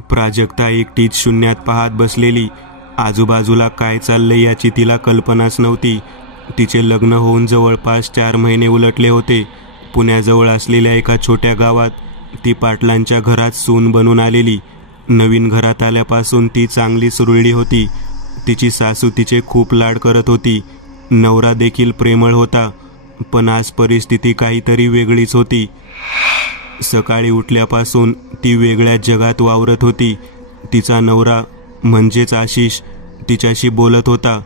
प्राजक्ता एकटीच शून्यात पाहत बसलेली. आजूबाजूला काय चाललंय याची तिला कल्पनाच नव्हती. तिचे लग्न होऊन जवळपास 4 महिने उलटले होते. पुण्याजवळ असलेल्या एका छोट्या गावात ती पाटलांच्या घरात सून बनून आलेली. नवीन घरात आल्यापासून ती चांगली सुरळी होती. तिची सासू तिचे खूप लाड करत होती. नवरा देखील प्रेमळ होता. पण आज परिस्थिती काहीतरी वेगळीच होती. सकाळी उठल्यापासून ती वेगळ्या जगात वावरत होती. तिचा नवरा म्हणजेच आशिष तिच्याशी बोलत होता,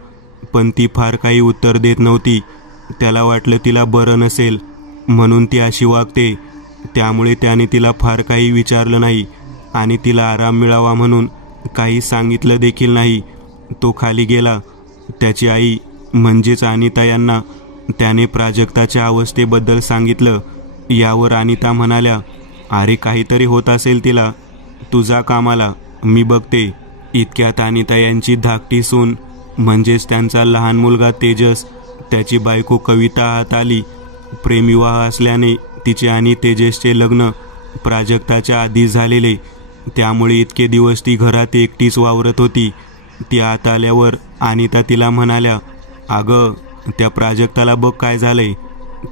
पण ती फार काही उत्तर देत नव्हती. त्याला वाटलं तिला बरं नसेल म्हणून ती अशी वागते. त्यामुळे त्याने तिला फार काही विचारलं नाही आणि तिला आराम मिळावा म्हणून काही सांगितलं देखील नाही. तो खाली गेला. त्याची आई म्हणजेच अनिता यांना त्याने प्राजक्ताच्या अवस्थेबद्दल सांगितलं. यावर अनिता म्हणाल्या, अरे काहीतरी होत असेल तिला, तू जा कामाला, मी बघते. इतक्यात अनिता यांची धाकटी सून म्हणजेच त्यांचा लहान मुलगा तेजस, त्याची बायको कविता आत आली. प्रेमविवाह असल्याने तिचे आणि तेजसचे लग्न प्राजक्ताच्या आधी झालेले. त्यामुळे इतके दिवस ती घरात एकटीच वावरत होती. ती आत आल्यावर अनिता तिला म्हणाल्या, अगं त्या प्राजक्ताला बघ काय झालंय.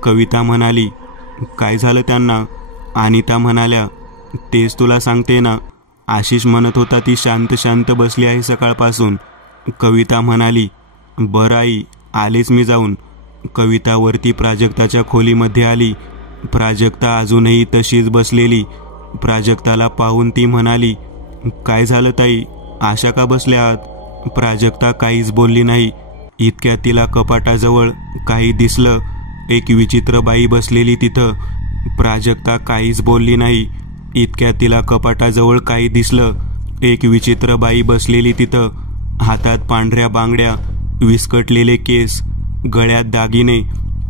कविता म्हणाली, काय झालं त्यांना. अनिता म्हणाल्या, तेच तुला सांगते ना, आशिष म्हणत होता ती शांत शांत बसली आहे सकाळपासून. कविता म्हणाली, बरं आई, आलेच मी जाऊन. कविता वरती प्राजक्ताच्या खोलीमध्ये आली. प्राजक्ता अजूनही तशीच बसलेली. प्राजक्ताला पाहून ती म्हणाली, काय झालं ताई, आशा का बसल्या आहात. प्राजक्ता काहीच बोलली नाही. इतक्यात तिला कपाटाजवळ काही दिसलं. एक विचित्र बाई बसलेली तिथं. प्राजक्ता काहीच बोलली नाही. इतक्यात तिला कपाटाजवळ काही दिसलं. एक विचित्र बाई बसलेली तिथं. हातात पांढऱ्या बांगड्या, विस्कटलेले केस, गळ्यात दागिने.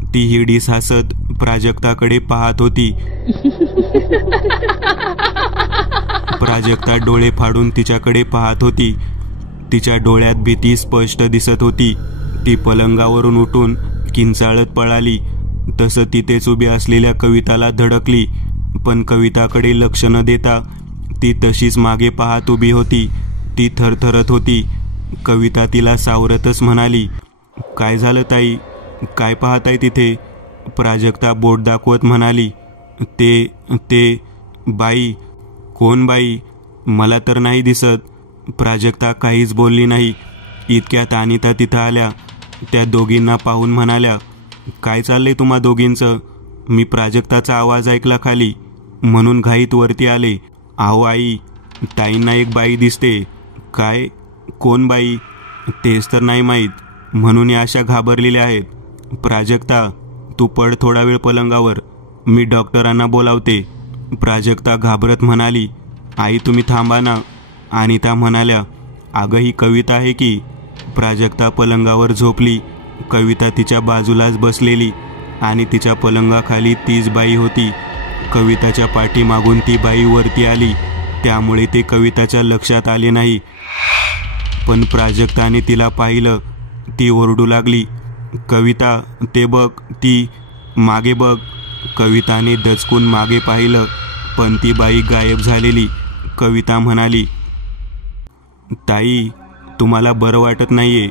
ती हिडीस हसत प्राजक्ताकडे पाहत होती. प्राजक्ता डोळे फाडून तिच्याकडे पाहत होती. तिच्या डोळ्यात भीती स्पष्ट दिसत होती. ती पलंगावरून उठून किंचाळत पळाली. तसं तिथेच उभी असलेल्या कविताला धडकली. पण कविताकडे लक्ष न देता ती तशीच मागे पाहत उभी होती. ती थरथरत होती. कविता तिला सावरतच म्हणाली, काय झालं ताई, काय पाहताय तिथे. प्राजक्ता बोट दाखवत म्हणाली, ते बाई. कोण बाई, मला तर नाही दिसत. प्राजक्ता काहीच बोलली नाही. इतक्यात अनिता तिथं आल्या. त्या दोघींना पाहून म्हणाल्या, काय चाललंय तुम्हा दोघींचं. मी प्राजक्ताचा आवाज ऐकला खाली म्हणून घाईत वरती आले. आहो आई, ताईंना एक बाई दिसते. काय, कोण बाई. तेच तर नाही माहीत म्हणून या अशा घाबरलेल्या आहेत. प्राजक्ता तू पड थोडा वेळ पलंगावर, मी डॉक्टरांना बोलावते. प्राजक्ता घाबरत म्हणाली, आई तुम्ही थांबा ना. अनिता म्हणाल्या, अगं ही कविता आहे की. प्राजक्ता पलंगावर झोपली. कविता तिच्या बाजूलाच बसलेली आणि तिच्या पलंगाखाली तीच बाई होती. कविताच्या पाठीमागून ती बाई वरती आली. त्यामुळे ते कविताच्या लक्षात आले नाही. पण प्राजक्ताने तिला पाहिलं. ती ओरडू लागली, कविता ते बघ, ती मागे बघ. कविताने दचकून मागे पाहिलं, पण ती बाई गायब झालेली. कविता म्हणाली, ताई तुम्हाला बरं वाटत नाहीये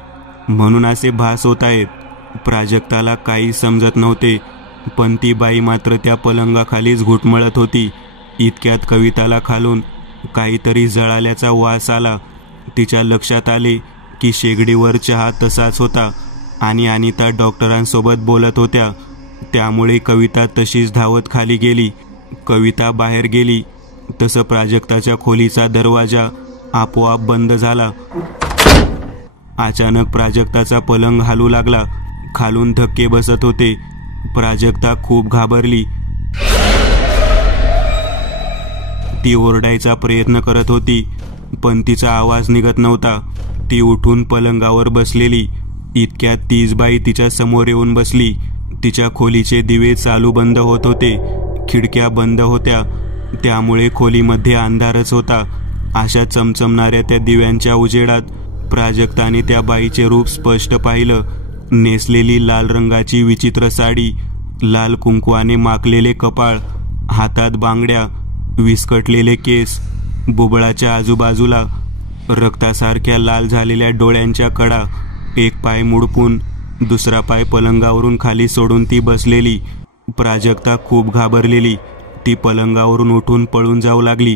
म्हणून असे भास होत आहेत. प्राजक्ताला काही समजत नव्हते, पण ती बाई मात्र त्या पलंगाखालीच घुटमळत होती. इतक्यात कविताला खालून काहीतरी जळाल्याचा वास आला. तिच्या लक्षात आले की शेगडीवर चहा तसाच होता आणि अनिता डॉक्टरांसोबत बोलत होत्या. त्यामुळे कविता तशीच धावत खाली गेली. कविता बाहेर गेली तसं प्राजक्ताच्या खोलीचा दरवाजा आपोआप बंद झाला. अचानक प्राजक्ताचा पलंग हालू लागला. खालून धक्के बसत होते. प्राजक्ता खूप घाबरली. ती ओरडायचा प्रयत्न करत होती, पण तिचा आवाज निघत नव्हता. ती उठून पलंगावर बसलेली. इतक्यात तीच बाई तिच्या समोर येऊन बसली. तिच्या खोलीचे दिवे चालू बंद होत होते. खिडक्या बंद होत्या. त्यामुळे खोलीमध्ये अंधारच होता. अशा चमचमणाऱ्या त्या दिव्यांच्या उजेडात प्राजक्ताने त्या बाईचे रूप स्पष्ट पाहिलं. नेसलेली लाल रंगाची विचित्र साडी, लाल कुंकवाने माखलेले कपाळ, हातात बांगड्या, विस्कटलेले केस. बुबळाच्या आजूबाजूला रक्तासारख्या लाल झालेल्या डोळ्यांच्या कडा, एक पाय मुडपून दुसरा पाय पलंगावरून खाली सोडून ती बसलेली. प्राजक्ता खूप घाबरलेली. ती पलंगावरून उठून पळून जाऊ लागली.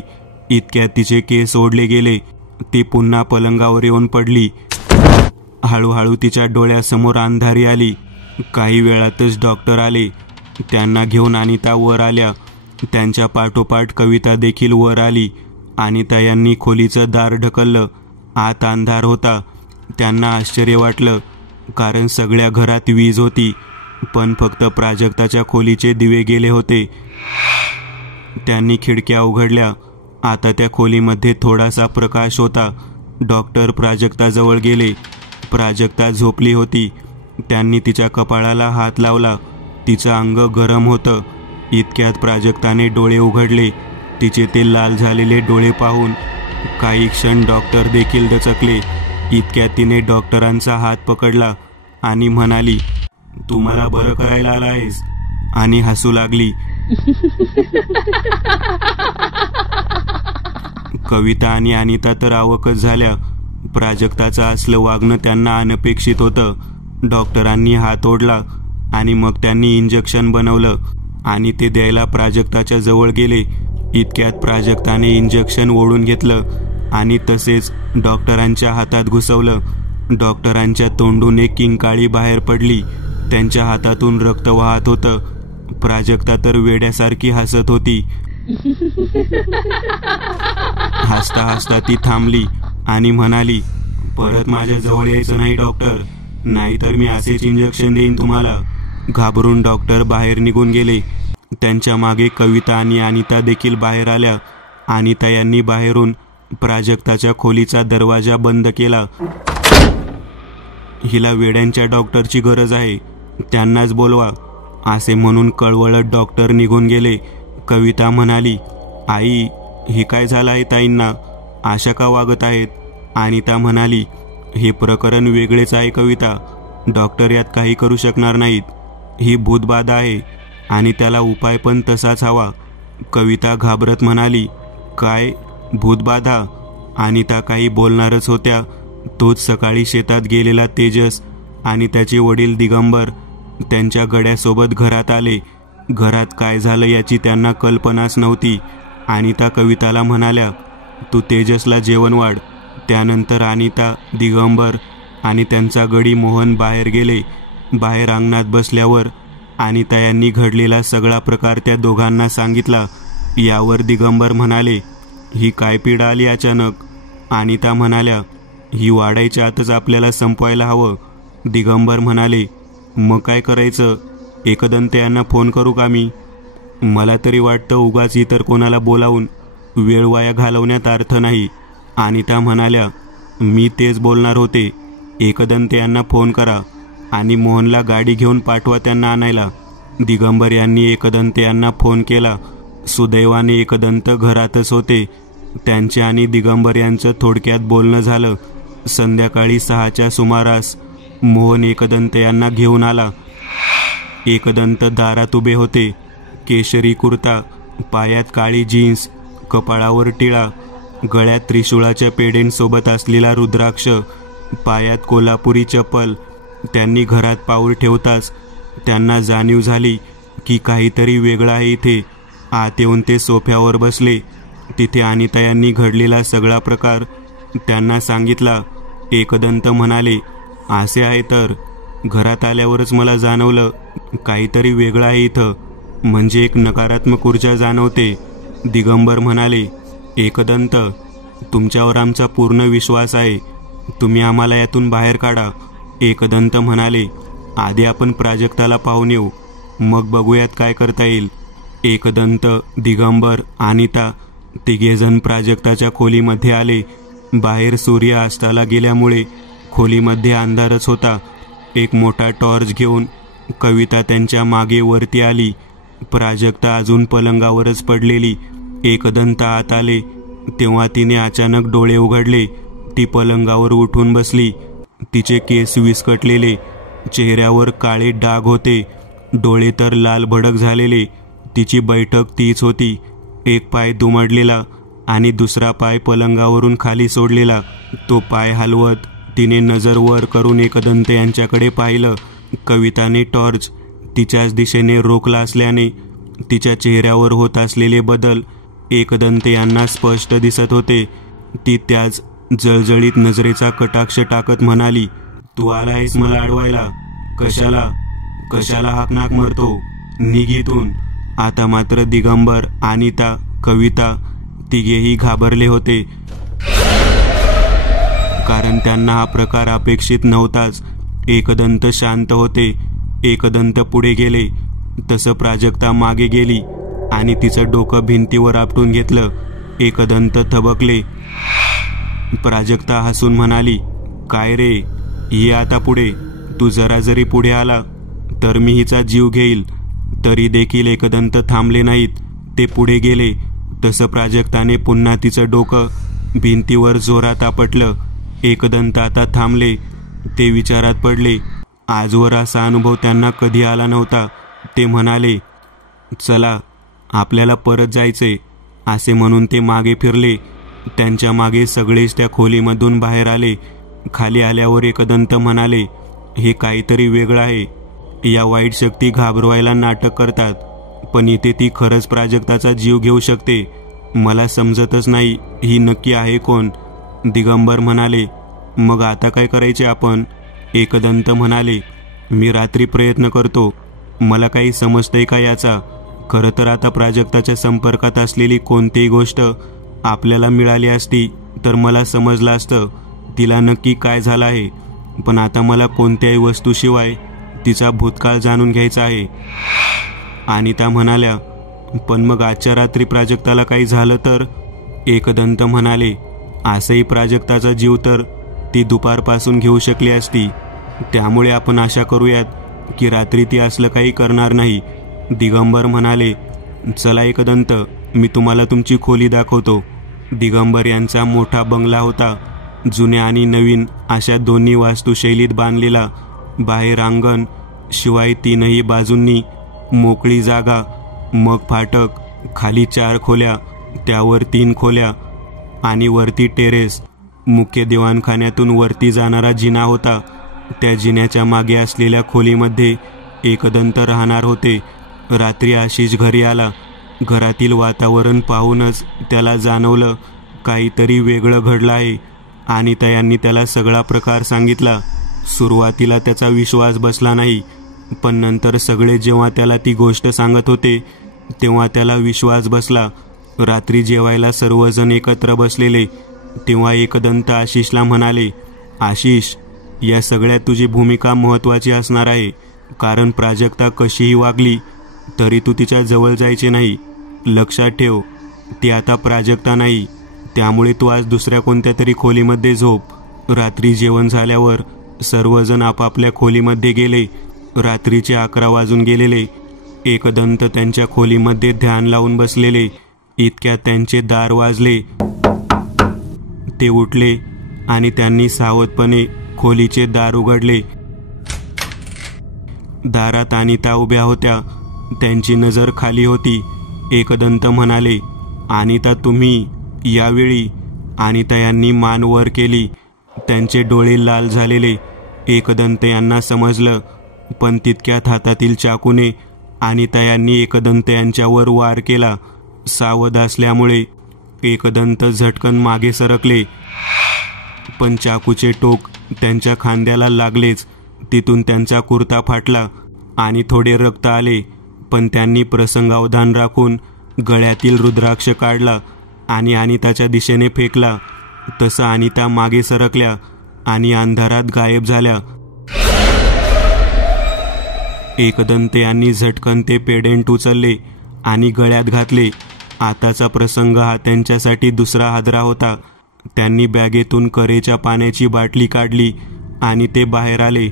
इतक्यात तिचे केस ओढले गेले. ती पुन्हा पलंगावर येऊन पडली. हळूहळू तिच्या डोळ्यासमोर अंधारी आली. काही वेळातच डॉक्टर आले. त्यांना घेऊन अनिता वर आल्या. त्यांच्या पाठोपाठ कविता देखील वर आली. अनिता यांनी खोलीचं दार ढकललं. आत अंधार होता. त्यांना आश्चर्य वाटलं, कारण सगळ्या घरात वीज होती, पण फक्त प्राजक्ताच्या खोलीचे दिवे गेले होते. त्यांनी खिडक्या उघडल्या. आता त्या खोलीमध्ये थोडासा प्रकाश होता. डॉक्टर प्राजक्ताजवळ गेले. प्राजक्ता झोपली होती. त्यांनी तिच्या कपाळाला हात लावला. तिचं अंग गरम होतं. इतक्यात प्राजक्ताने डोळे उघडले. तिचे ते लाल झालेले डोळे पाहून काही क्षण डॉक्टर देखील दचकले. इतक्यात तिने डॉक्टरांचा हात पकडला आणि म्हणाली, "तू मला बरं करायला आला आहेस?" आणि हसू लागली. कविता आणि अनिता तर अवाकच झाल्या. प्राजक्ताचं असलं वागणं त्यांना अनपेक्षित होतं. डॉक्टरांनी हात ओढला आणि मग त्यांनी इंजेक्शन बनवलं आणि ते द्यायला प्राजक्ताच्या जवळ गेले. इतक्यात प्राजक्ताने इंजेक्शन ओढून घेतलं आणि तसेच डॉक्टरांच्या हातात घुसवलं. डॉक्टरांच्या तोंडून एक किंकाळी बाहेर पडली. त्यांच्या हातातून रक्त वाहत होतं. प्राजक्ता तर वेड्यासारखी हसत होती. हसता हसता ती थांबली आणि म्हणाली, "परत माझ्या जवळ यायचं नाही डॉक्टर, नाहीतर मी असेच इंजेक्शन देईन तुम्हाला." घाबरून डॉक्टर बाहेर निघून गेले. त्यांच्या मागे कविता आणि अनिता देखील बाहेर आल्या. अनिता यांनी बाहेरून प्राजक्ताच्या खोलीचा दरवाजा बंद केला. "हिला वेड्यांच्या डॉक्टरची गरज आहे, त्यांनाच बोलवा," असे म्हणून कळवळत डॉक्टर निघून गेले. कविता म्हणाली, "आई, हे काय झालं आहे ताईंना? अशा का वागत आहेत?" अनिता म्हणाली, "हे प्रकरण वेगळेच आहे कविता. डॉक्टर यात काही करू शकणार नाहीत. ही भूतबाधा आहे आणि त्याला उपाय पण तसाच हवा." कविता घाबरत म्हणाली, "काय भूतबाधा?" अनिता काही बोलणारच होत्या, तोच सकाळी शेतात गेलेला तेजस आणि त्याचे वडील दिगंबर त्यांच्या गड्यासोबत घरात आले. घरात काय झालं याची त्यांना कल्पनाच नव्हती. अनिता कविताला म्हणाल्या, "तू तेजसला जेवण वाढ." त्यानंतर अनिता, दिगंबर आणि त्यांचा गडी मोहन बाहेर गेले. बाहेर अंगणात बसल्यावर अनिता यांनी घडलेला सगळा प्रकार त्या दोघांना सांगितला. यावर दिगंबर म्हणाले, "ही काय पीडा आली अचानक?" अनिता म्हणाल्या, "ही वाढायच्या आतच आपल्याला संपवायला हवं." दिगंबर म्हणाले, "मग काय करायचं? एकदंत यांना फोन करू का मी?" "मला तरी वाटतं उगाच इतर कोणाला बोलावून वेळ वाया घालवण्यात अर्थ नाही." अनिता म्हणाल्या, "मी तेच बोलणार होते. एकदंत यांना फोन करा आणि मोहनला गाडी घेऊन पाठवा त्यांना आणायला." दिगंबर यांनी एकदंत यांना फोन केला. सुदैवाने एकदंत घरातच होते. त्यांचे आणि दिगंबर यांचं थोडक्यात बोलणं झालं. संध्याकाळी 6च्या सुमारास मोहन एकदंत यांना घेऊन आला. एकदंत दारात उभे होते. केशरी कुर्ता, पायात काळी जीन्स, कपाळावर टिळा, गळ्यात त्रिशूळाच्या पेडेंसोबत असलेला रुद्राक्ष, पायात कोल्हापुरी चप्पल. त्यांनी घरात पाऊल ठेवताच त्यांना जाणीव झाली की काहीतरी वेगळं आहे इथे. आत येऊन ते सोफ्यावर बसले. तिथे अनिता यांनी घडलेला सगळा प्रकार त्यांना सांगितला. एकदंत म्हणाले, "असे आहे तर घरात आल्यावरच मला जाणवलं काहीतरी वेगळं आहे इथं, म्हणजे एक नकारात्मक ऊर्जा जाणवते." दिगंबर म्हणाले, "एकदंत, तुमच्यावर आमचा पूर्ण विश्वास आहे. तुम्ही आम्हाला यातून बाहेर काढा." एकदंत म्हणाले, "आधी आपण प्राजक्ताला पाहून येऊ, मग बघूयात काय करता येईल." एकदंत, दिगंबर, अनिता तिघेजण प्राजक्ताच्या खोलीमध्ये आले. बाहेर सूर्य अस्ताला गेल्यामुळे खोलीमध्ये अंधारच होता. एक मोठा टॉर्च घेऊन कविता त्यांच्या मागे वरती आली. प्राजक्ता अजून पलंगावरच पडलेली. एकदंत आत आले तेव्हा तिने अचानक डोळे उघडले. ती पलंगावर उठून बसली. तिचे केस विस्कटलेले, चेहऱ्यावर काळे डाग होते, डोळे तर लाल भडक झालेले. तिची बैठक तीच होती. एक पाय दुमडलेला आणि दुसरा पाय पलंगावरून खाली सोडलेला. तो पाय हलवत तिने नजर वर करून एकदंत यांच्याकडे पाहिलं. कविताने टॉर्च तिच्याच दिशेने रोखला असल्याने तिच्या चेहऱ्यावर होत असलेले बदल एकदंत यांना स्पष्ट दिसत होते. ती त्याच जळजळीत नजरेचा कटाक्ष टाकत म्हणाली, तू आलायस मला अडवायला? कशाला? कशाला हाकनाक मरतो? निघीतून. आता मात्र दिगंबर, अनिता, कविता तिघेही घाबरले होते, कारण त्यांना हा प्रकार अपेक्षित नव्हताच. एकदंत शांत होते. एकदंत पुढे गेले तसं प्राजक्ता मागे गेली आणि तिचं डोकं भिंतीवर आपटून घेतलं. एकदंत थबकले. प्राजक्ता हसून म्हणाली, काय रे, ये आता पुढे. तू जरा जरी पुढे आला तर मी हिचा जीव घेईल. तरी देखील एकदंत थांबले नाहीत. ते पुढे गेले तसं प्राजक्ताने पुन्हा तिचं डोकं भिंतीवर जोरात आपटलं. एकदंत आता थांबले. ते विचारात पडले. आजवर असा अनुभव त्यांना कधी आला नव्हता. ते म्हणाले, चला आपल्याला परत जायचे. असे म्हणून ते मागे फिरले. त्यांच्या मागे सगळेच त्या खोलीमधून बाहेर आले. खाली आल्यावर एकदंत म्हणाले, हे काहीतरी वेगळं आहे. या वाईट शक्ती घाबरवायला नाटक करतात, पण इथे ती खरंच प्राजक्ताचा जीव घेऊ शकते. मला समजतच नाही ही नक्की आहे कोण? दिगंबर म्हणाले, मग आता काय करायचे आपण? एकदंत म्हणाले, मी रात्री प्रयत्न करतो. मला काही समजतंय का याचा? खरं तर आता प्राजक्ताच्या संपर्कात असलेली कोणतीही गोष्ट आपल्याला मिळाली असती तर मला समजलं असतं तिला नक्की काय झालं आहे. पण आता मला कोणत्याही वस्तूशिवाय तिचा भूतकाळ जाणून घ्यायचा आहे. अनिता म्हणाल्या, पण मग आजच्या रात्री प्राजक्ताला काही झालं तर? एकदंत म्हणाले, असंही प्राजक्ताचा जीव तर ती दुपारपासून घेऊ शकली असती. त्यामुळे आपण आशा करूयात की रात्री ती असलं काही करणार नाही. दिगंबर म्हणाले, चला एकदंत, मी तुम्हाला तुमची खोली दाखवतो. दिगंबर यांचा मोठा बंगला होता. जुन्या आणि नवीन अशा दोन्ही वास्तुशैलीत बांधलेला. बाहेर अंगण, शिवाय तीनही बाजूंनी मोकळी जागा, मग फाटक, खाली 4 खोल्या, त्यावर 3 खोल्या आणि वरती टेरेस. मुख्य दिवाणखान्यातून वरती जाणारा जिना होता. त्या जिन्याच्या मागे असलेल्या खोलीमध्ये एकदंत राहणार होते. रात्री आशिष घरी आला. घरातील वातावरण पाहूनच त्याला जाणवलं काहीतरी वेगळं घडलं आहे. अनिता यांनी त्याला सगळा प्रकार सांगितला. सुरुवातीला त्याचा विश्वास बसला नाही, पण नंतर सगळे जेव्हा त्याला ती गोष्ट सांगत होते तेव्हा त्याला विश्वास बसला. रात्री जेवायला सर्वजण एकत्र बसलेले तेव्हा एकदंत आशिषला म्हणाले, आशिष, या सगळ्यात तुझी भूमिका महत्त्वाची असणार आहे. कारण प्राजक्ता कशीही वागली तरी तू तिच्या जवळ जायचे नाही. लक्षात ठेव, ती आता प्राजक्ता नाही. त्यामुळे तू आज दुसऱ्या कोणत्या तरी खोलीमध्ये झोप. रात्री जेवण झाल्यावर सर्वजण आपापल्या खोलीमध्ये गेले. रात्रीचे 11 वाजून गेलेले. एकदंत त्यांच्या खोलीमध्ये ध्यान लावून बसलेले. इतक्यात त्यांचे दार वाजले. ते उठले आणि त्यांनी सावधपणे खोलीचे दार उघडले. दारात अनिता उभ्या होत्या. त्यांची नजर खाली होती. एकदंत म्हणाले, अनिता, तुम्ही यावेळी? अनिता यांनी मान वर केली. त्यांचे डोळे लाल झालेले. एकदंत यांना समजलं, पण तितक्यात हातातील चाकूने अनिता यांनी एकदंत यांच्यावर वार केला. सावध असल्यामुळे एकदंत झटकन मागे सरकले, पण चाकूचे टोक त्यांच्या खांद्याला लागलेच. तिथून त्यांचा कुर्ता फाटला आणि थोडे रक्त आले. पण त्यांनी प्रसंगावधान राखून गळ्यातील रुद्राक्ष काढला आणि अनिताच्या दिशेने फेकला. तसं अनिता मागे सरकल्या आणि अंधारात गायब झाल्या. एकदंत यांनी झटकन ते पेडेंट उचलले आणि गळ्यात घातले. आताचा प्रसंग हा त्यांच्यासाठी दुसरा हादरा होता. त्यांनी बॅगेतून करेच्या पाण्याची बाटली काढली आणि ते बाहेर आले.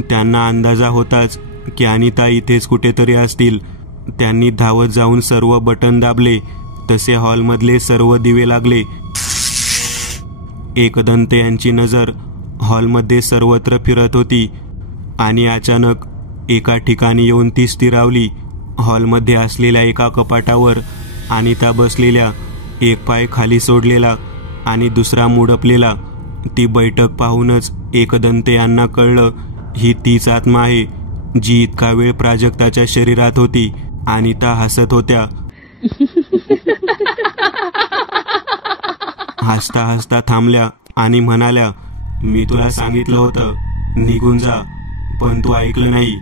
त्यांना अंदाजा होताच की अनिता इथेच कुठेतरी असतील. त्यांनी धावत जाऊन सर्व बटन दाबले. तसे हॉलमधले सर्व दिवे लागले. एकदंत यांची नजर हॉलमध्ये सर्वत्र फिरत होती आणि अचानक एका ठिकाणी येऊन ती स्थिरावली. हॉलमध्ये असलेल्या एका कपाटावर अनिता बसलेल्या एक पाय खाली सोडलेला आणि दुसरा मुडपलेला. ती बैठक पाहूनच एकदंत यांना कळलं, ही तीच आत्मा आहे जी इतका वेळ प्राजक्ताच्या शरीरात होती. अनिता हसत होत्या. हसता हसता थांबल्या आणि म्हणाल्या, मी तुला सांगितलं होतं निघून जा, पण तू ऐकलं नाही.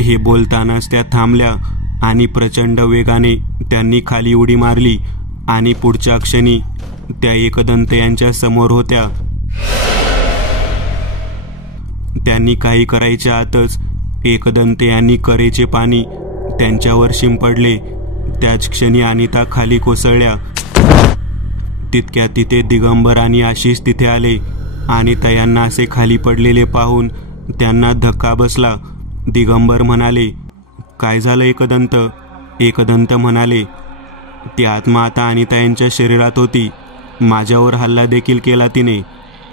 हे बोलतानाच त्या थांबल्या आणि प्रचंड वेगाने त्यांनी खाली उडी मारली आणि पुढच्या क्षणी त्या एकदंत यांच्या समोर होत्या. त्यांनी काही करायच्या आतच एकदंत यांनी करेचे पाणी त्यांच्यावर शिंपडले. त्याच क्षणी अनिता खाली कोसळल्या. तितक्या तिथे दिगंबर आणि आशिष तिथे आले. अनिता यांना असे खाली पडलेले पाहून त्यांना धक्का बसला. दिगंबर म्हणाले, काय झालं एकदंत? एकदंत म्हणाले, ती आत्मा आता अनिता यांच्या शरीरात होती. माझ्यावर हल्ला देखील केला तिने.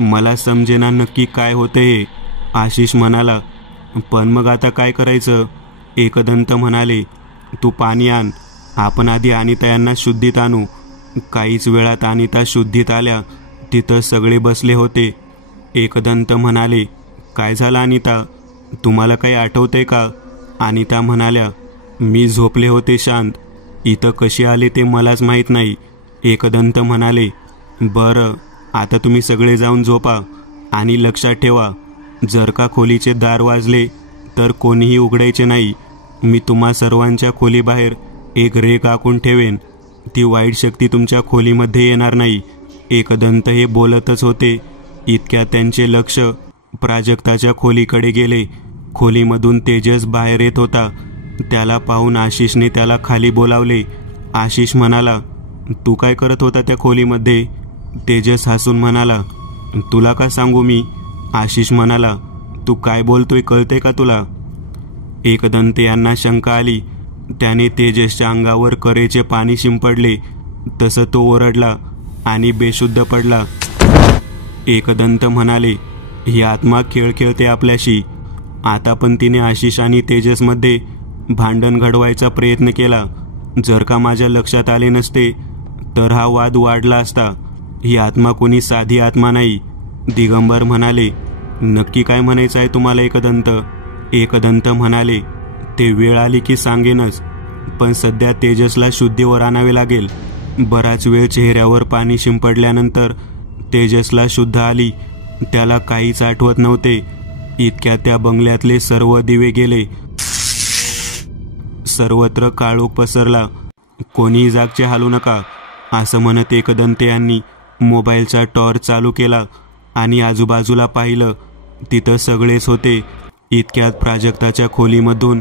मला समजेना नक्की काय होते हे. आशिष म्हणाला, पण मग आता काय करायचं? एकदंत म्हणाले, तू पाणी आण. आपण आधी अनिता यांना शुद्धीत आणू. काहीच वेळात अनिता शुद्धीत आल्या. तिथं सगळे बसले होते. एकदंत म्हणाले, काय झालं अनिता? तुम्हाला काही आठवतंय का? अनिता म्हणाल्या, मी झोपले होते शांत. इथं कशी आले ते मलाच माहीत नाही. एकदंत म्हणाले, बरं, आता तुम्ही सगळे जाऊन झोपा आणि लक्षात ठेवा, जर का खोलीचे दार वाजले तर कोणीही उघडायचे नाही. मी तुम्हा सर्वांच्या खोलीबाहेर एक रेघ आखून ठेवेन. ती वाईट शक्ती तुमच्या खोलीमध्ये येणार नाही. एकदंत हे बोलतच होते. इतक्यात त्यांचे लक्ष प्राजक्ताच्या खोलीकडे गेले. खोलीमधून तेजस बाहेर येत होता. त्याला पाहून आशिषने त्याला खाली बोलावले. आशिष म्हणाला, तू काय करत होता त्या खोलीमध्ये? तेजस हसून म्हणाला, तुला का सांगू मी? आशिष म्हणाला, तू काय बोलतोय कळते का तुला? एकदंत यांना शंका आली. त्याने तेजसच्या अंगावर करेचे पाणी शिंपडले. तसं तो ओरडला आणि बेशुद्ध पडला. एकदंत म्हणाले, ही आत्मा खेळ खेळते आपल्याशी. आता पण तिने आशिष आणि तेजसमध्ये भांडण घडवायचा प्रयत्न केला. जर का माझ्या लक्षात आले नसते तर हा वाद वाढला असता. ही आत्मा कोणी साधी आत्मा नाही. दिगंबर म्हणाले, नक्की काय म्हणायचं आहे तुम्हाला एकदंत? एकदंत म्हणाले, ते वेळ आली की सांगेनच, पण सध्या तेजसला शुद्धीवर आणावे लागेल. बराच वेळ चेहऱ्यावर पाणी शिंपडल्यानंतर तेजसला शुद्ध आली. त्याला काहीच आठवत नव्हते. इतक्या त्या बंगल्यातले सर्व दिवे गेले. सर्वत्र काळोख पसरला. कोणीही जागचे हालू नका, असं म्हणत एकदंत यांनी मोबाईलचा टॉर्च चालू केला आणि आजूबाजूला पाहिलं. तिथं सगळेच होते. इतक्यात प्राजक्ताच्या खोलीमधून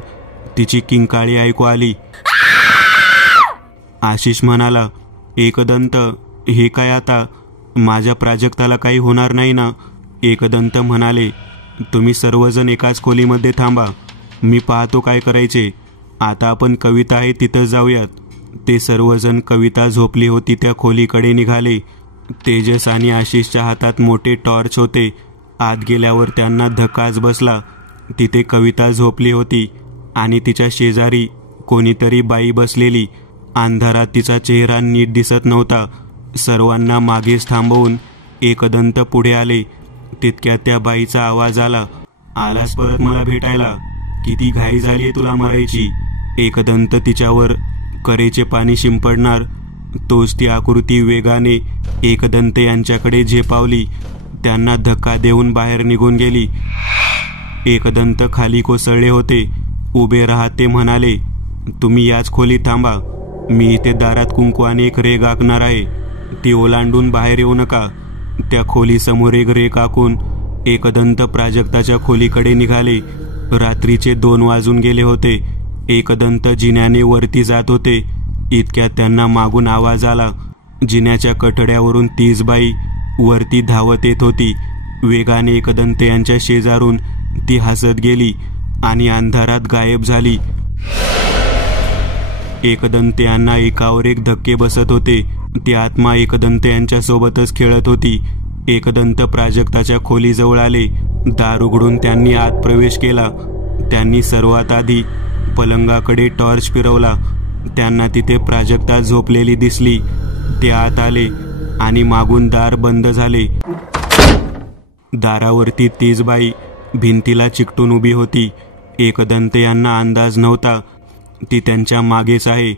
तिची किंकाळी ऐकू आली. आशिष म्हणाला, एकदंत, हे काय आता? माझ्या प्राजक्ताला काही होणार नाही ना? एकदंत म्हणाले, तुम्ही सर्वजण एकाच खोलीमध्ये थांबा. मी पाहतो काय करायचे. आता आपण कविता आहे तिथं जाऊयात. ते सर्वजण कविता झोपली होती त्या खोलीकडे निघाले. तेजस आणि आशिषच्या हातात मोठे टॉर्च होते. आत गेल्यावर त्यांना धक्काच बसला. तिथे कविता झोपली होती आणि तिच्या शेजारी कोणीतरी बाई बसलेली. अंधारात तिचा चेहरा नीट दिसत नव्हता. सर्वांना मागेच थांबवून एकदंत पुढे आले. तितक्यात त्या बाईचा आवाज आला, आलास परत मला भेटायला? किती घाई झाली तुला मरायची? एकदंत तिच्यावर करेचे पाणी शिंपडणार तोच ती आकृती वेगाने एकदंत यांच्याकडे झेपावली. त्यांना धक्का देऊन बाहेर निघून गेली. एकदंत खाली कोसळले होते. उभे राहत ते म्हणाले, तुम्ही याच खोलीत थांबा. मी इथे दारात कुंकवाने एक रेघ आखणार आहे. ती ओलांडून बाहेर येऊ नका. त्या खोलीसमोर एक रेघ आखून एकदंत प्राजक्ताच्या खोलीकडे निघाले. रात्रीचे 2 वाजून गेले होते. एकदंत जिन्याने वरती जात होते. इतक्यात त्यांना मागून आवाज आला. जिन्याच्या कठड्यावरून तीच बाई वरती धावत येत होती. वेगाने एकदंत यांच्या शेजारून ती हसत गेली आणि अंधारात गायब झाली. एकदंत यांना एकावर एक धक्के बसत होते. ती आत्मा एकदंत यांच्या सोबतच खेळत होती. एकदंत प्राजक्ताच्या खोलीजवळ आले. दार उघडून त्यांनी आत प्रवेश केला. त्यांनी सर्वात आधी पलंगाकडे टॉर्च फिरवला. त्यांना तिथे प्राजक्ता झोपलेली दिसली. ते आत आले आणि मागून दार बंद झाले. दारावरती तीच बाई भिंतीला चिकटून उभी होती. एकदंत यांना अंदाज नव्हता ती त्यांच्या मागेच आहे.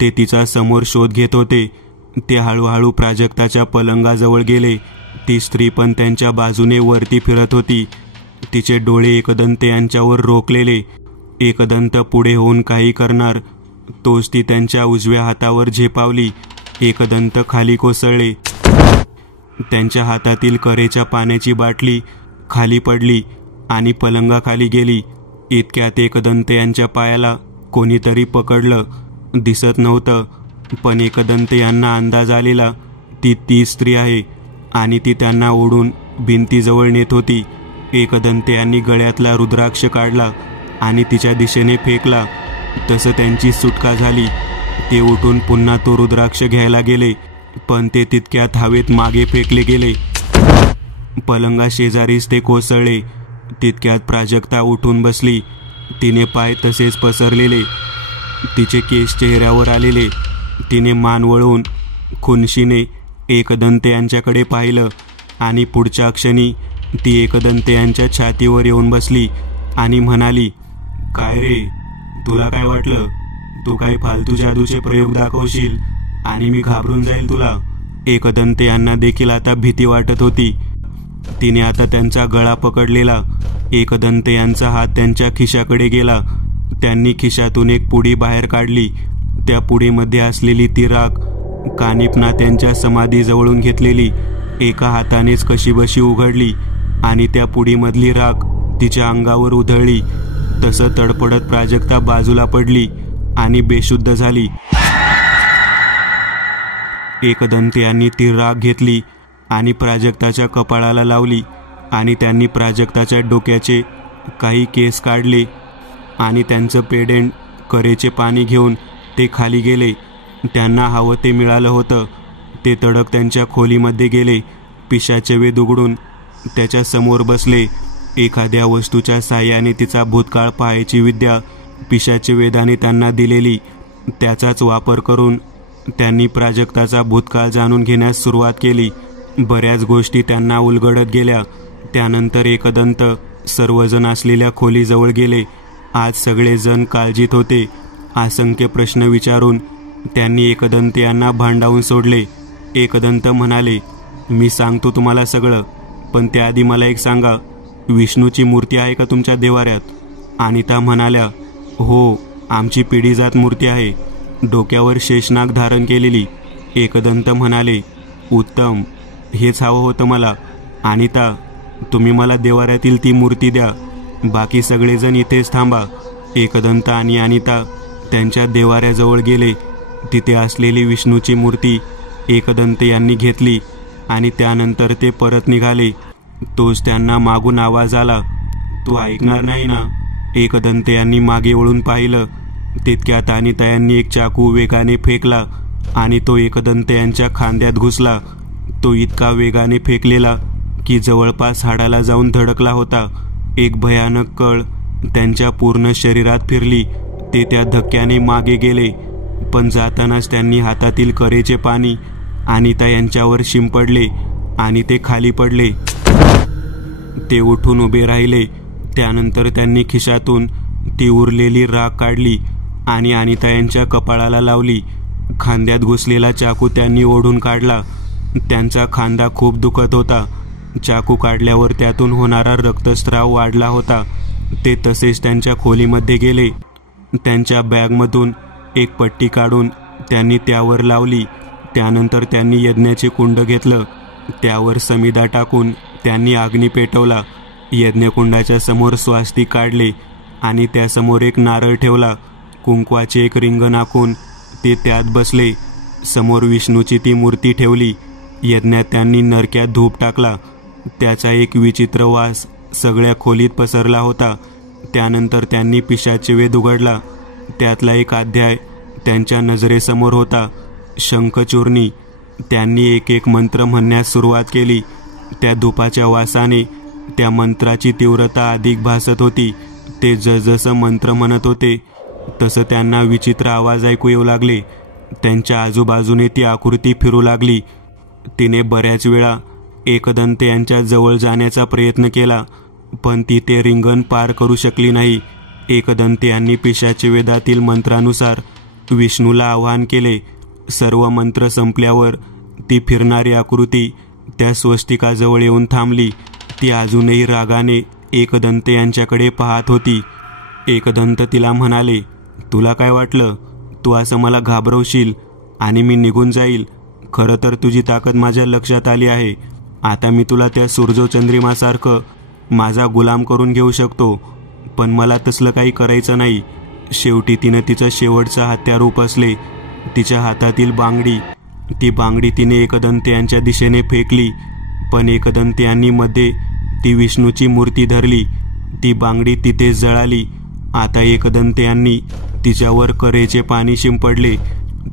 ते तिचा समोर शोध घेत होते. ते हळूहळू प्राजक्ताच्या पलंगाजवळ गेले. ती स्त्री पण त्यांच्या बाजूने वरती फिरत होती. तिचे डोळे एकदंत यांच्यावर रोखलेले. एकदंत पुढे होऊन काही करणार तोच ती त्यांच्या उजव्या हातावर झेपावली. एकदंत खाली कोसळले. त्यांच्या हातातील करेच्या पाण्याची बाटली खाली पडली आणि पलंगाखाली गेली. इतक्यात एकदंत यांच्या पायाला कोणीतरी पकडलं. दिसत नव्हतं पण एकदंत यांना अंदाज आलेला ती स्त्री आहे आणि ती त्यांना ओढून भिंतीजवळ नेत होती. एकदंत यांनी गळ्यातला रुद्राक्ष काढला आणि तिच्या दिशेने फेकला. तसं त्यांची सुटका झाली. ते उठून पुन्हा तो रुद्राक्ष घ्यायला गेले पण ते तितक्यात हवेत मागे फेकले गेले. पलंगा शेजारीच ते कोसळले. तितक्यात प्राजक्ता उठून बसली. तिने पाय तसेच पसरलेले, तिचे केस चेहऱ्यावर आलेले. तिने मान वळवून खुनशीने एकदंत यांच्याकडे पाहिलं आणि पुढच्या क्षणी ती एकदंत यांच्या छातीवर येऊन बसली आणि म्हणाली, काय रे, तुला काय वाटलं? तू काय फालतू जादूचे प्रयोग दाखवशील आणि मी घाबरून जाईल तुला? एकदंत यांना देखील आता भीती वाटत होती. तिने आता त्यांचा गळा पकडलेला. एकदंत यांचा हात त्यांच्या खिशाकडे गेला. त्यांनी खिशातून एक पुडी बाहेर काढली. त्या पुडीमध्ये असलेली ती राख कानिपना त्यांच्या समाधीजवळून घेतलेली एका हातानेच कशीबशी उघडली आणि त्या पुडीमधली राख तिच्या अंगावर उधळली. तसं तडफडत प्राजक्ता बाजूला पडली आणि बेशुद्ध झाली. एकदंत यांनी ती राख घेतली आणि प्राजक्ताच्या कपाळाला लावली आणि त्यांनी प्राजक्ताच्या डोक्याचे काही केस काढले आणि त्यांचं पेडेंट करेचे पाणी घेऊन ते खाली गेले. त्यांना हवं ते मिळालं होतं. ते तडक त्यांच्या खोलीमध्ये गेले. पिशाचे वेद उघडून त्याच्या समोर बसले. एखाद्या वस्तूच्या साह्याने तिचा भूतकाळ पाहायची विद्या पिशाचे वेदाने त्यांना दिलेली, त्याचाच वापर करून त्यांनी प्राजक्ताचा भूतकाळ जाणून घेण्यास सुरुवात केली. बऱ्याच गोष्टी त्यांना उलगडत गेल्या. त्यानंतर एकदंत सर्वजण असलेल्या खोलीजवळ गेले. आज सगळेजण काळजीत होते. असंख्य प्रश्न विचारून त्यांनी एकदंत यांना भांडावून सोडले. एकदंत म्हणाले, मी सांगतो तुम्हाला सगळं, पण त्याआधी मला एक सांगा, विष्णूची मूर्ती आहे का तुमच्या देवाऱ्यात? अनिता म्हणाल्या, हो, आमची पिढीजात मूर्ती आहे, डोक्यावर शेषनाग धारण केलेली. एकदंत म्हणाले, उत्तम, हेच हवं होतं मला. अनिता, तुम्ही मला देवाऱ्यातील ती मूर्ती द्या. बाकी सगळेजण इथेच थांबा. एकदंत आणि अनिता त्यांच्या देवाऱ्याजवळ गेले. तिथे असलेली विष्णूची मूर्ती एकदंत यांनी घेतली आणि त्यानंतर ते परत निघाले. तोच त्यांना मागून आवाज आला, तू ऐकणार नाही ना? एकदंत यांनी मागे वळून पाहिलं. तितक्यात अनिता यांनी एक चाकू वेगाने फेकला आणि तो एकदंत यांच्या खांद्यात घुसला. तो इतका वेगाने फेकलेला की जवळपास हाडाला जाऊन धडकला होता. एक भयानक कळ त्यांच्या पूर्ण शरीरात फिरली. ते त्या धक्क्याने मागे गेले, पण जातानाच त्यांनी हातातील करेचे पाणी अनिता यांच्यावर शिंपडले आणि ते खाली पडले. ते उठून उभे राहिले. त्यानंतर त्यांनी खिशातून ती उरलेली राख काढली आणि अनिता यांच्या कपाळाला लावली. खांद्यात घुसलेला चाकू त्यांनी ओढून काढला. त्यांचा खांदा खूप दुखत होता. चाकू काढल्यावर त्यातून होणारा रक्तस्राव वाढला होता. ते तसेच त्यांच्या खोलीमध्ये गेले. त्यांच्या बॅगमधून एक पट्टी काढून त्यांनी त्यावर लावली. त्यानंतर त्यांनी यज्ञाचे कुंड घेतलं. त्यावर समिधा टाकून त्यांनी अग्नी पेटवला. यज्ञकुंडाच्या समोर स्वास्तिक काढले आणि त्यासमोर एक नारळ ठेवला. कुंकवाचे एक रिंग नाकून ते त्यात बसले. समोर विष्णूची ती मूर्ती ठेवली. यज्ञात त्यांनी नरक्यात धूप टाकला. त्याचा एक विचित्र वास सगळ्या खोलीत पसरला होता. त्यानंतर त्यांनी पिशाचे वेद उघडला. त्यातला एक अध्याय त्यांच्या नजरेसमोर होता, शंखचूर्णी. त्यांनी एक एक मंत्र म्हणण्यास सुरुवात केली. त्या धुपाच्या वासाने त्या मंत्राची तीव्रता अधिक भासत होती. ते जसजसं मंत्र म्हणत होते तसं त्यांना विचित्र आवाज ऐकू येऊ लागले. त्यांच्या आजूबाजूने ती आकृती फिरू लागली. तिने बऱ्याच वेळा एकदंत यांच्या जवळ जाण्याचा प्रयत्न केला, पण ती ते रिंगण पार करू शकली नाही. एकदंत यांनी पिशाची वेदातील मंत्रानुसार विष्णूला आवाहन केले. सर्व मंत्र संपल्यावर ती फिरणारी आकृती त्या स्वस्तिकाजवळ येऊन थांबली. ती अजूनही रागाने एकदंत यांच्याकडे पाहत होती. एकदंत तिला म्हणाले, तुला काय वाटलं? तू असं मला घाबरवशील आणि मी निघून जाईल? खरं तर तुझी ताकद माझ्या लक्षात आली आहे. आता मी तुला त्या सूर्यचंद्रिमासारखं माझा गुलाम करून घेऊ शकतो, पण मला तसलं काही करायचं नाही. शेवटी तिनं तिचं शेवटचं हत्यार उपसले, तिच्या हातातील बांगडी. ती बांगडी तिने एकदंत यांच्या दिशेने फेकली, पण एकदंत यांनी मध्ये ती विष्णूची मूर्ती धरली. ती बांगडी तिथेच जळाली. आता एकदंत यांनी तिच्यावर करेचे पाणी शिंपडले.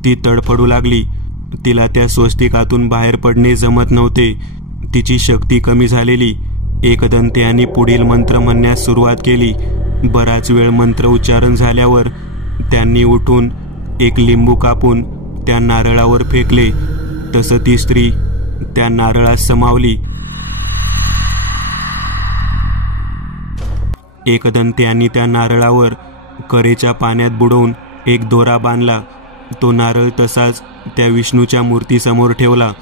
ती तडफडू लागली. तिला त्या स्वस्तिकातून बाहेर पडणे जमत नव्हते. तिची शक्ती कमी झालेली. एकदंत यांनी पुढील मंत्र म्हणण्यास सुरुवात केली. बराच वेळ मंत्र उच्चारण झाल्यावर त्यांनी उठून एक लिंबू कापून त्या नारळावर फेकले. तसं ती स्त्री त्या नारळात समावली. एकदंत यांनी त्या नारळावर करेच्या पाण्यात बुडवून एक दोरा बांधला. तो नारळ तसाच त्या विष्णूच्या मूर्तीसमोर ठेवला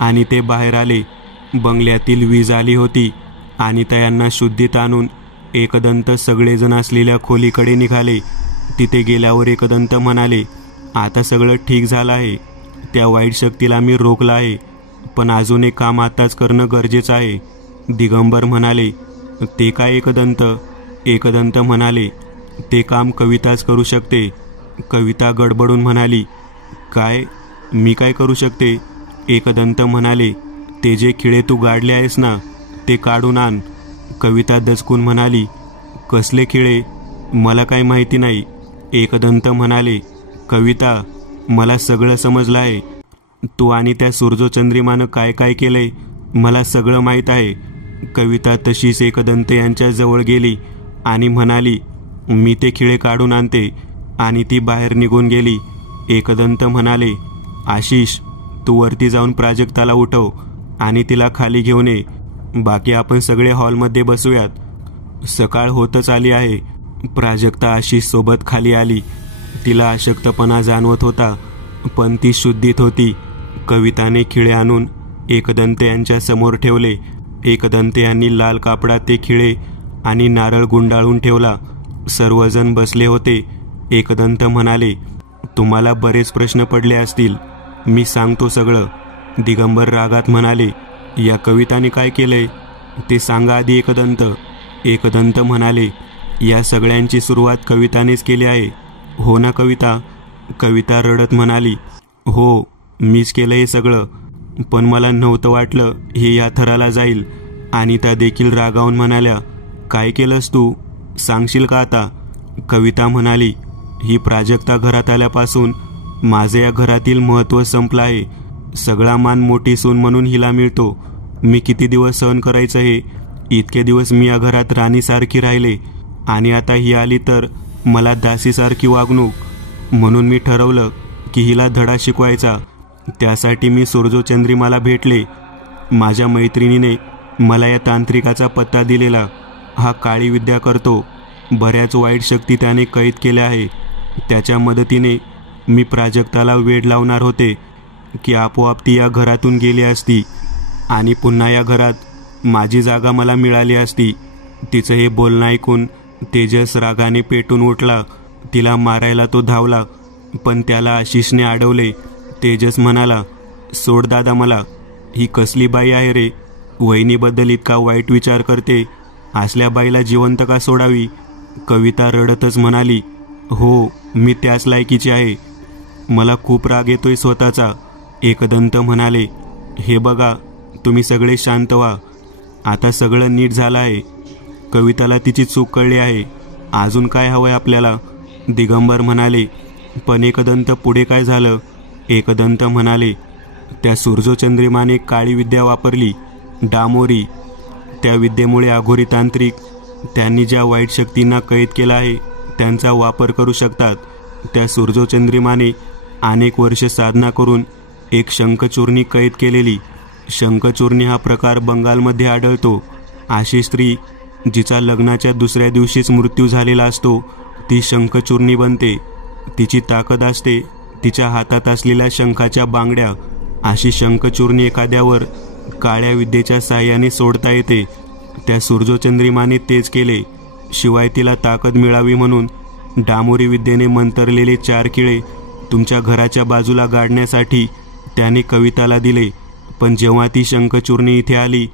आणि ते बाहेर आले. बंगल्यातील वीज आली होती आणि त्यांना शुद्धीत आणून एकदंत सगळेजण असलेल्या खोलीकडे निघाले. तिथे गेल्यावर एकदंत म्हणाले, आता सगळं ठीक झालं आहे. त्या वाईट शक्तीला मी रोखलं आहे, पण अजून एक काम आताच करणं गरजेचं आहे. दिगंबर म्हणाले, ते काय एकदंत? एकदंत म्हणाले, ते काम कविताच करू शकते. कविता गडबडून म्हणाली, काय? मी काय करू शकते? एकदंत म्हणाले, ते जे खिळे तू गाडले आहेस ना, ते काढून आण. कविता दचकून म्हणाली, कसले खिळे? मला काय माहिती नाही. एकदंत म्हणाले, कविता, मला सगळं समजलं आहे. तू आणि त्या सूर्यचंद्रिमानं काय काय केलंय मला सगळं माहीत आहे. कविता तशीच एकदंत यांच्या जवळ गेली आणि म्हणाली, मी ते खिळे काढून आणते, आणि ती बाहेर निघून गेली. एकदंत म्हणाले, आशिष, तू वरती जाऊन प्राजक्ताला उठव आणि तिला खाली घेऊन ये. बाकी आपण सगळे हॉलमध्ये बसूयात. सकाळ होतच आली आहे. प्राजक्ता आशिष सोबत खाली आली. तिला अशक्तपणा जाणवत होता, पण ती शुद्धीत होती. कविताने खिळे आणून एकदंत यांच्या समोर ठेवले. एकदंत यांनी लाल कापडात ते खिळे आणि नारळ गुंडाळून ठेवला. सर्वजण बसले होते. एकदंत म्हणाले, तुम्हाला बरेच प्रश्न पडले असतील, मी सांगतो सगळं. दिगंबर रागात म्हणाले, या कविताने काय केलंय ते सांगा आधी एकदंत. एकदंत म्हणाले, या सगळ्यांची सुरुवात कवितानेच केली आहे, हो ना कविता? कविता रडत म्हणाली, हो, मीच केलं हे सगळं, पण मला नव्हतं वाटलं हे या थराला जाईल. आणि त्या देखील रागावून म्हणाल्या, काय केलंस तू? सांगशील का आता? कविता म्हणाली, ही प्राजक्ता घरात आल्यापासून माझं या घरातील महत्त्व संपलं आहे. सगळा मान मोठी सून म्हणून हिला मिळतो. मी किती दिवस सहन करायचं हे? इतके दिवस मी या घरात राणीसारखी राहिले आणि आता ही आली तर मला दासीसारखी वागणूक. म्हणून मी ठरवलं की हिला धडा शिकवायचा. त्यासाठी मी सूर्यचंद्रिमाला भेटले. माझ्या मैत्रिणीने मला या तांत्रिकाचा पत्ता दिलेला. हा काळी विद्या करतो. बऱ्याच वाईट शक्ती त्याने कैद केल्या आहे. त्याच्या मदतीने मी प्राजक्ताला वेड लावणार होते की आपोआप ती या घरातून गेली असती आणि पुन्हा या घरात माझी जागा मला मिळाली असती. तिचं हे बोलणं ऐकून तेजस रागाने पेटून उठला. तिला मारायला तो धावला, पण त्याला आशिषने अडवले. तेजस म्हणाला, सोड दादा मला. ही कसली बाई आहे रे? वहिनीबद्दल इतका वाईट विचार करते. असल्या बाईला जिवंत का सोडावी? कविता रडतच म्हणाली, हो, मी त्याच लायकीची आहे. मला खूप राग येतोय स्वतःचा. एकदंत म्हणाले, हे बघा, तुम्ही सगळे शांत व्हा. आता सगळं नीट झालं आहे. कविताला तिची चूक कळली आहे. अजून काय हवंय आपल्याला? दिगंबर म्हणाले, पण एकदंत पुढे काय झालं? एकदंत म्हणाले, त्या सूर्यचंद्रिमाने काळी विद्या वापरली, डामोरी. त्या विद्येमुळे अघोरी तांत्रिक त्यांनी ज्या वाईट शक्तींना कैद केला आहे त्यांचा वापर करू शकतात. त्या सूर्यचंद्रिमाने अनेक वर्ष साधना करून एक शंखचूर्णी कैद केलेली. शंखचूर्णी हा प्रकार बंगालमध्ये आढळतो. अशी स्त्री जिचा लग्नाच्या दुसऱ्या दिवशीच मृत्यू झालेला असतो ती शंखचूर्णी बनते. तिची ताकद असते तिच्या हातात असलेल्या शंखाच्या बांगड्या. अशी शंखचूर्णी एखाद्यावर काळ्या विद्येच्या साह्याने सोडता येते. त्या सूर्यचंद्रिमाने तेच केले. शिवाय तिला ताकद मिळावी म्हणून डामोरी विद्येने मंतरलेले 4 किळे तुमच्या घराच्या बाजूला गाडण्यासाठी त्याने कविताला दिले. पण जेव्हा ती शंखचूर्णी इथे आली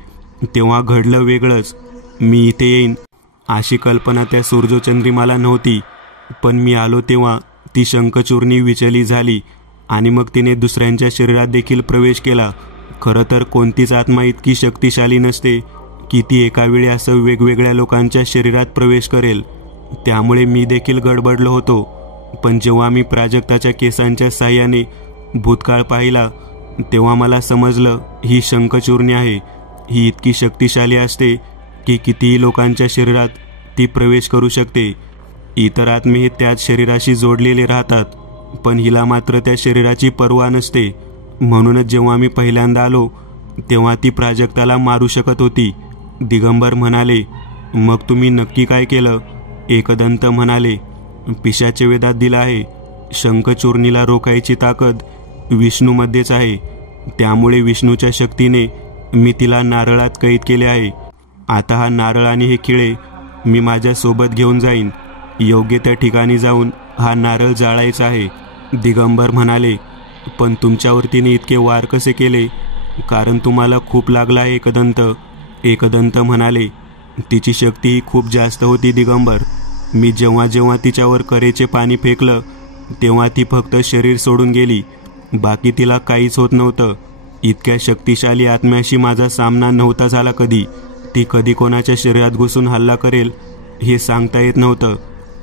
तेव्हा घडलं वेगळंच. मी इथे येईन अशी कल्पना त्या सूर्यचंद्रिमाला नव्हती. पण मी आलो तेव्हा ती शंखचूर्णी विचलित झाली आणि मग तिने दुसऱ्यांच्या शरीरात देखील प्रवेश केला. खरं तर कोणतीच आत्मा इतकी शक्तिशाली नसते की ती एका वेळी असं वेगवेगळ्या लोकांच्या शरीरात प्रवेश करेल. त्यामुळे मी देखील गडबडलो होतो. पण जेव्हा मी प्राजक्ताच्या केसांच्या साह्याने भूतकाळ पाहिला तेव्हा मला समजलं ही शंखचूर्णी आहे. ही इतकी शक्तिशाली असते की कितीही लोकांच्या शरीरात ती प्रवेश करू शकते. इतर आत्मे हे त्याच शरीराशी जोडलेले राहतात पण हिला मात्र त्या शरीराची पर्वा नसते. म्हणूनच जेव्हा मी पहिल्यांदा आलो तेव्हा ती प्राजक्ताला मारू शकत होती. दिगंबर म्हणाले, मग तुम्ही नक्की काय केलं? एकदंत म्हणाले, पिशाच्या वेदात दिलं आहे शंखचूर्णीला रोखायची ताकद विष्णूमध्येच आहे. त्यामुळे विष्णूच्या शक्तीने मी तिला नारळात कैद केले आहे. आता हा नारळ आणि हे खिळे मी माझ्या सोबत घेऊन जाईन. योग्य त्या ठिकाणी जाऊन हा नारळ जाळायचा आहे. दिगंबर म्हणाले, पण तुमच्यावर तिने इतके वार कसे केले? कारण तुम्हाला खूप लागला आहे एकदंत. एकदंत म्हणाले, तिची शक्ती खूप जास्त होती दिगंबर. मी जेव्हा जेव्हा तिच्यावर करेचे पाणी फेकलं तेव्हा ती फक्त शरीर सोडून गेली. बाकी तिला काहीच होत नव्हतं. इतक्या शक्तिशाली आत्म्याशी माझा सामना नव्हता झाला कधी. ती कधी कोणाच्या शरीरात घुसून हल्ला करेल हे सांगता येत नव्हतं.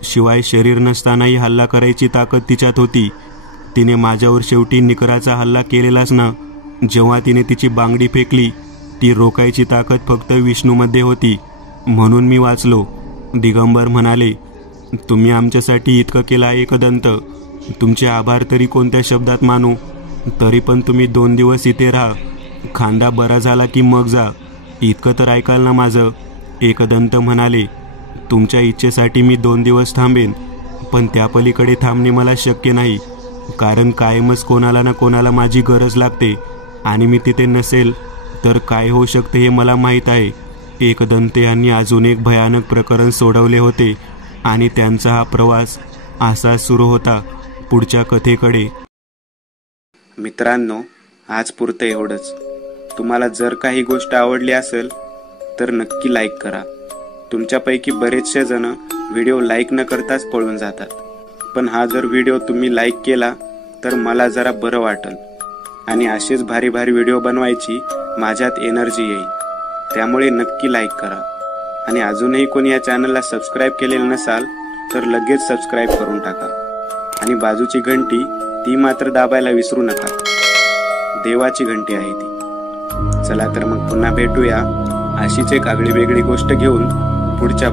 शिवाय शरीर नसतानाही हल्ला करायची ताकद तिच्यात होती. तिने माझ्यावर शेवटी निकराचा हल्ला केलेलाच ना. जेव्हा तिने तिची बांगडी फेकली ती रोखायची ताकद फक्त विष्णूमध्ये होती. म्हणून मी वाचलो. दिगंबर म्हणाले, तुम्ही आमच्यासाठी इतकं केलं आहे एकदंत. तुमचे आभार तरी कोणत्या शब्दात मानू? तरी पण तुम्ही 2 दिवस इथे राहा. खांदा बरा झाला की मग जा. इतकं तर ऐकाल ना माझं? एकदंत म्हणाले, तुमच्या इच्छेसाठी मी 2 दिवस थांबेन. पण त्यापलीकडे थांबणे मला शक्य नाही. कारण कायमच कोणाला ना कोणाला माझी गरज लागते आणि मी तिथे नसेल तर काय होऊ शकते हे मला माहीत आहे. एकदंत यांनी अजून एक भयानक प्रकरण सोडवले होते आणि त्यांचा हा प्रवास असाच सुरू होता पुढच्या कथेकडे. मित्रांनो, आज पुरतं एवढंच. तुम्हाला जर काही गोष्ट आवडली असेल तर नक्की लाईक करा. तुमच्यापैकी बरेचसे जण व्हिडिओ लाईक न करताच पळून जातात. पण हा जर व्हिडिओ तुम्ही लाईक केला तर मला जरा बरं वाटेल आणि असेच भारी भारी व्हिडिओ बनवायची माझ्यात एनर्जी येईल. त्यामुळे नक्की लाईक करा. आणि अजूनही कोणी या चॅनलला सबस्क्राईब केलेलं नसाल तर लगेच सबस्क्राईब करून टाका. आणि बाजूची घंटी ती मात्र दाबायला विसरू नका. देवाची घंटी आहे ती. चला तर मग पुन्हा भेटूया अशीच एक आगळी वेगळी गोष्ट घेऊन पुढच्या